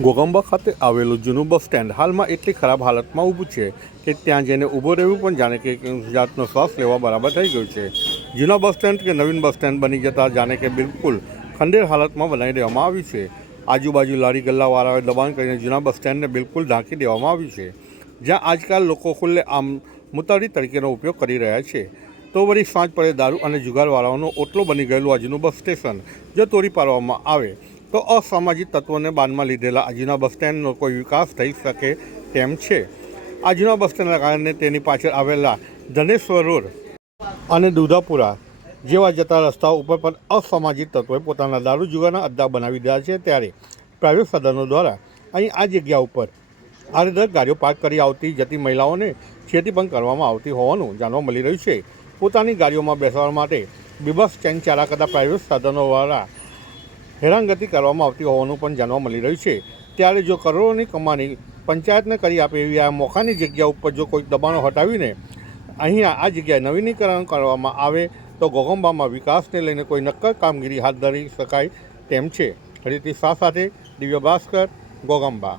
ગોગંબા ખાતે આવેલું જૂનું બસ સ્ટેન્ડ હાલમાં એટલી ખરાબ હાલતમાં ઊભું છે કે ત્યાં જઈને ઊભો રહેવું પણ જાણે કે જાતનો શ્વાસ લેવા બરાબર થઈ ગયું છે. જૂના બસ સ્ટેન્ડ કે નવીન બસ સ્ટેન્ડ બની જતાં જાણે કે બિલકુલ ખંડેર હાલતમાં બનાવી દેવામાં આવ્યું છે. આજુબાજુ લારી ગલ્લાવાળાઓએ દબાણ કરીને જૂના બસ સ્ટેન્ડને બિલકુલ ઢાંકી દેવામાં આવ્યું છે. જ્યાં આજકાલ લોકો ખુલ્લે આમ મુતારી તરીકેનો ઉપયોગ કરી રહ્યા છે, તો વળી સાંજ પડે દારૂ અને જુગારવાળાઓનો ઓટલો બની ગયેલું આ જૂનું બસ સ્ટેશન જો તોડી પાડવામાં આવે તો અસામાજિક તત્વોને બાનમાં લીધેલા આ જૂના બસ સ્ટેન્ડનો કોઈ વિકાસ થઈ શકે તેમ છે. આ જૂના બસ સ્ટેન્ડના કારણે તેની પાછળ આવેલા ધનેશ્વર રોડ અને દુધાપુરા જેવા જતા રસ્તાઓ ઉપર પણ અસામાજિક તત્વોએ પોતાના દારૂ જુગારના અડ્ડા બનાવી દીધા છે. ત્યારે પ્રાઇવેટ સાધનો દ્વારા અહીં આ જગ્યા ઉપર આડેધડ ગાડીઓ પાર્ક કરી આવતી જતી મહિલાઓને છેતી પણ કરવામાં આવતી હોવાનું જાણવા મળી રહ્યું છે. પોતાની ગાડીઓમાં બેસવા માટે બીબસ ચેન ચારા કરતા પ્રાઇવેટ સાધનો દ્વારા હેરાનગતિ કરવામાં આવતી હોવાનું પણ જાણવા મળી રહ્યું છે. ત્યારે જો કરોડોની કમાણી પંચાયતને કરી આપે એવી આ મોખાની જગ્યા ઉપર જો કોઈ દબાણો હટાવીને અહીંયા આ જગ્યાએ નવીનીકરણ કરવામાં આવે તો ગોગંબામાં વિકાસને લઈને કોઈ નક્કર કામગીરી હાથ ધરી શકાય તેમ છે. રીતિ શાહ સાથે દિવ્ય ભાસ્કર, ગોગંબા.